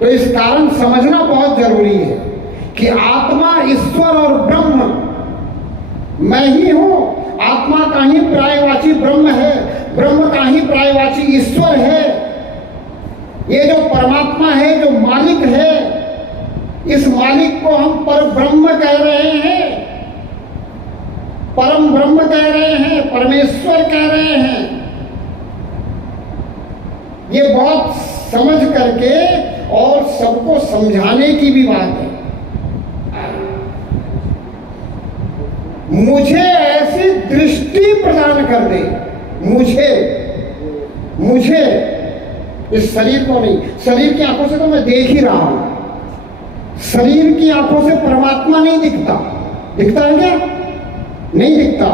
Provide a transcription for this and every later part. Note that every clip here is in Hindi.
तो इस कारण समझना बहुत जरूरी है कि आत्मा, ईश्वर और ब्रह्म मैं ही हूं। आत्मा का ही पर्यायवाची ब्रह्म है, ब्रह्म का ही पर्यायवाची ईश्वर है। ये जो परमात्मा है, जो मालिक है, इस मालिक को हम पर ब्रह्म कह रहे हैं, परम ब्रह्म कह रहे हैं, परमेश्वर कह रहे हैं। ये बहुत समझ करके और सबको समझाने की भी बात है। मुझे ऐसी दृष्टि प्रदान कर दे, मुझे इस शरीर को नहीं, शरीर की आंखों से तो मैं देख ही रहा हूं, शरीर की आंखों से परमात्मा नहीं दिखता। दिखता है क्या? नहीं दिखता।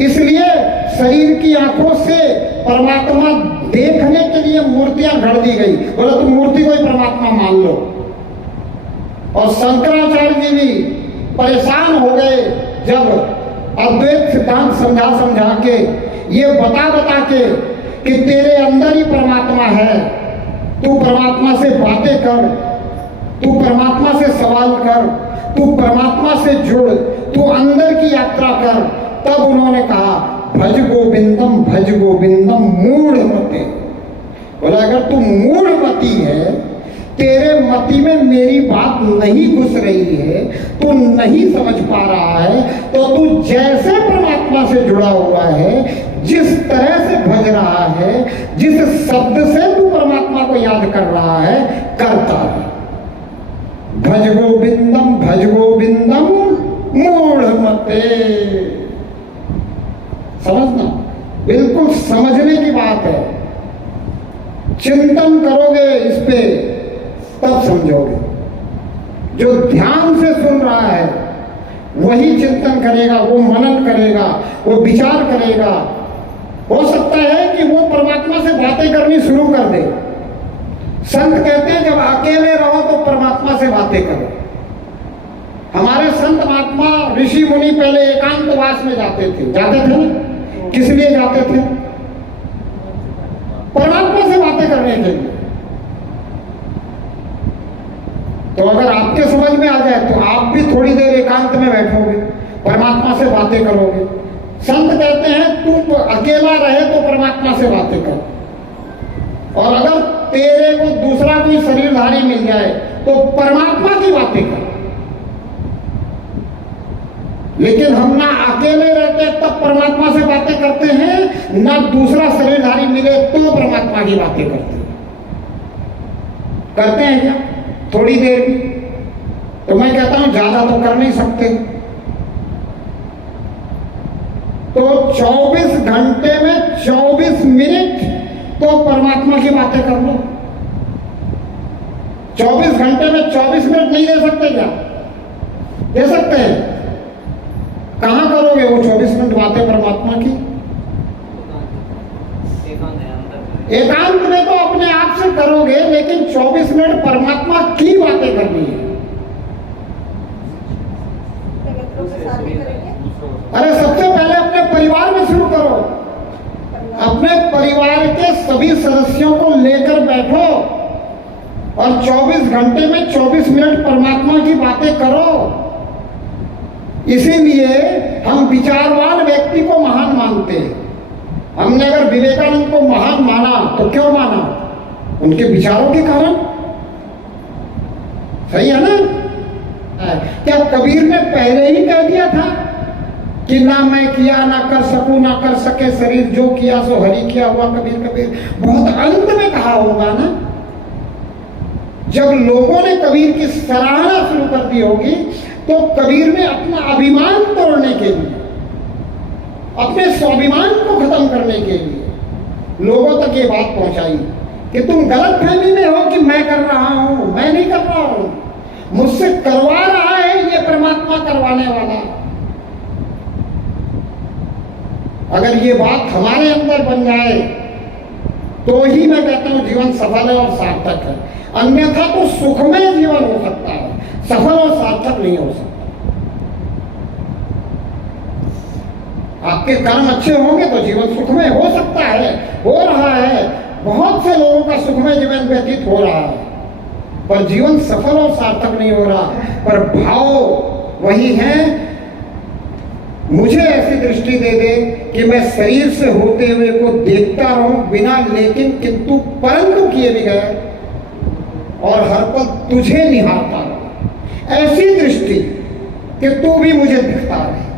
इसलिए शरीर की आंखों से परमात्मा देखने के लिए मूर्तियां गढ़ दी गई। बोला तुम मूर्ति को ही परमात्मा मान लो। और शंकराचार्य जी भी परेशान हो गए जब अद्वैत सिद्धांत समझा के, ये बता के कि तेरे अंदर ही परमात्मा है, तू परमात्मा से बातें कर, तू परमात्मा से सवाल कर, तू परमात्मा से जुड़, तू अंदर की यात्रा कर। तब उन्होंने कहा भज गोविंदम मूढ़ मते। बोला अगर तू मूढ़ मती है, तेरे मति में मेरी बात नहीं घुस रही है, तू नहीं समझ पा रहा है, तो तू जैसे परमात्मा से जुड़ा हुआ है, जिस तरह से भज रहा है, जिस शब्द से तू परमात्मा को याद कर रहा है, करता है। भज गोविंदम मूढ़ मते। समझना, बिल्कुल समझने की बात है। चिंतन करोगे इस पे तब समझोगे। जो ध्यान से सुन रहा है वही चिंतन करेगा, वो मनन करेगा, वो विचार करेगा। हो सकता है कि वो परमात्मा से बातें करनी शुरू कर दे। संत कहते हैं जब अकेले रहो तो परमात्मा से बातें करो। हमारे संत महात्मा ऋषि मुनि पहले एकांतवास में जाते थे ना? किस लिए जाते थे? परमात्मा से बातें करने के लिए। तो अगर आपके समझ में आ जाए तो आप भी थोड़ी देर एकांत में बैठोगे, परमात्मा से बातें करोगे। संत कहते हैं तू तो अकेला रहे तो परमात्मा से बातें कर, और अगर तेरे को दूसरा कोई शरीरधारी मिल जाए तो परमात्मा की बातें कर। लेकिन हम ना अकेले रहते तब परमात्मा से बातें करते हैं, ना दूसरा शरीरधारी मिले तो परमात्मा की बातें करते हैं क्या? थोड़ी देर भी। तो मैं कहता हूं ज्यादा तो कर नहीं सकते। तो 24 घंटे में 24 मिनट तो परमात्मा की बातें कर लो। 24 घंटे में 24 मिनट नहीं दे सकते क्या? दे सकते हैं। कहां करोगे वो 24 मिनट बातें परमात्मा की? एकांत में तो अपने आप से करोगे, लेकिन 24 मिनट परमात्मा की बातें करनी है। अरे सबसे पहले अपने परिवार में शुरू करो। अपने परिवार के सभी सदस्यों को लेकर बैठो और 24 घंटे में 24 मिनट परमात्मा की बातें करो। इसीलिए हम विचारवान व्यक्ति को महान मानते हैं। हमने अगर विवेकानंद को महान माना तो क्यों माना? उनके विचारों के कारण। सही है ना? क्या कबीर ने पहले ही कह दिया था कि ना मैं किया ना कर सकूं ना कर सके शरीर, जो किया सो हरि किया हुआ कबीर कबीर? बहुत अंत में कहा होगा ना, जब लोगों ने कबीर की सराहना शुरू कर दी होगी। तो कबीर ने अपना अभिमान तोड़ने के लिए, अपने स्वाभिमान को खत्म करने के लिए लोगों तक ये बात पहुंचाई कि तुम गलत फहमी में हो कि मैं कर रहा हूं। मैं नहीं कर रहा हूं, मुझसे करवा रहा है ये परमात्मा करवाने वाला। अगर ये बात हमारे अंदर बन जाए तो ही मैं कहता हूं जीवन सफल है और सार्थक है। अन्यथा तो सुखमय जीवन हो सकता है, सफल और सार्थक नहीं हो सकता। आपके कर्म अच्छे होंगे तो जीवन सुखमय हो सकता है, हो रहा है। बहुत से लोगों का सुखमय जीवन व्यतीत हो रहा है। पर जीवन सफल और सार्थक नहीं हो रहा। पर भाव वही है, मुझे ऐसी दृष्टि दे दे कि मैं शरीर से होते हुए को देखता रहूं बिना लेकिन किंतु परंतु किए भी गए, और हर पल तुझे निहारता रहूं। ऐसी दृष्टि कि तू भी मुझे दिखता रहे।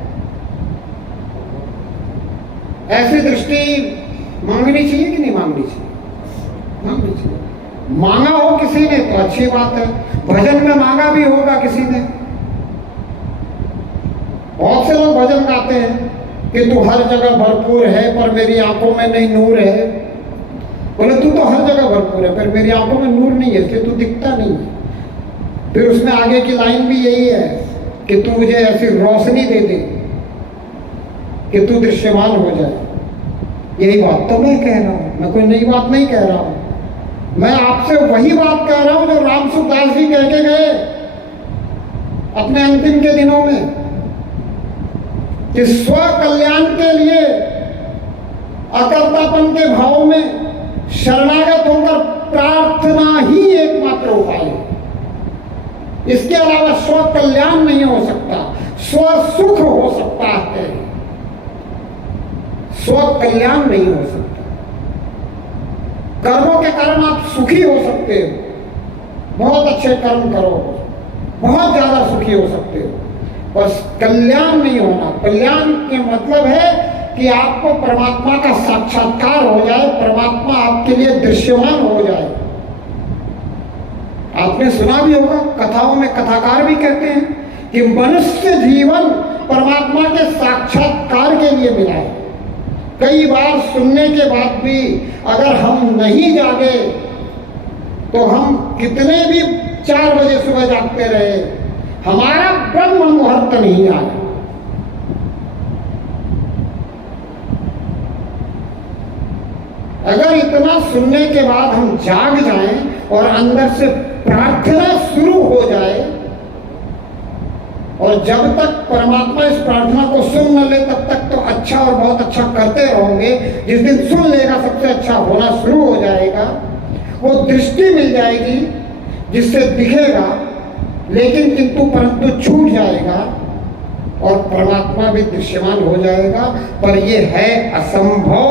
ऐसी दृष्टि मांगनी चाहिए कि नहीं मांगनी चाहिए? मांगनी चाहिए। मांगा हो किसी ने तो अच्छी बात है, भजन में मांगा भी होगा किसी ने। बहुत से लोग भजन गाते हैं कि तू हर जगह भरपूर है पर मेरी आंखों में नहीं नूर है। बोले तू तो हर जगह भरपूर है पर मेरी आंखों में नूर नहीं है, इसलिए तू दिखता नहीं है। फिर उसमें आगे की लाइन भी यही है कि तू मुझे ऐसी रोशनी दे दे कि तू दृश्यमान हो जाए। यही बात तो मैं कह रहा हूं, मैं कोई नई बात नहीं कह रहा हूं। मैं आपसे वही बात कह रहा हूं जो राम सुखदास जी कह के गए अपने अंतिम के दिनों में, कि स्व कल्याण के लिए अकर्तापन के भाव में शरणागत होकर प्रार्थना ही एकमात्र उपाय है। इसके अलावा स्व कल्याण नहीं हो सकता, स्व सुख हो सकता है, स्व कल्याण नहीं हो सकता। कर्मों के कारण आप सुखी हो सकते हो, बहुत अच्छे कर्म करो, बहुत ज्यादा सुखी हो सकते हो, बस कल्याण नहीं होना। कल्याण के मतलब है कि आपको परमात्मा का साक्षात्कार हो जाए, परमात्मा आपके लिए दृश्यमान हो जाए। आपने सुना भी होगा, कथाओं में कथाकार भी कहते हैं कि मनुष्य जीवन परमात्मा के साक्षात्कार के लिए मिला है। कई बार सुनने के बाद भी अगर हम नहीं जागे तो हम कितने भी 4 बजे सुबह जागते रहे, हमारा ब्रह्म मुहूर्त नहीं आया। अगर इतना सुनने के बाद हम जाग जाएं और अंदर से प्रार्थना शुरू हो जाए, और जब तक परमात्मा इस प्रार्थना को सुन न ले तब तक तो अच्छा और बहुत अच्छा करते रहोगे। जिस दिन सुन लेगा सबसे अच्छा होना शुरू हो जाएगा, वो दृष्टि मिल जाएगी जिससे दिखेगा लेकिन किंतु परंतु छूट जाएगा और परमात्मा भी दृश्यमान हो जाएगा। पर ये है असंभव,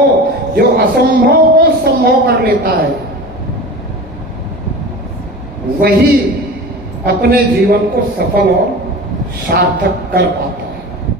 जो असंभव को संभव कर लेता है वही अपने जीवन को सफल और सार्थक कर पाता है।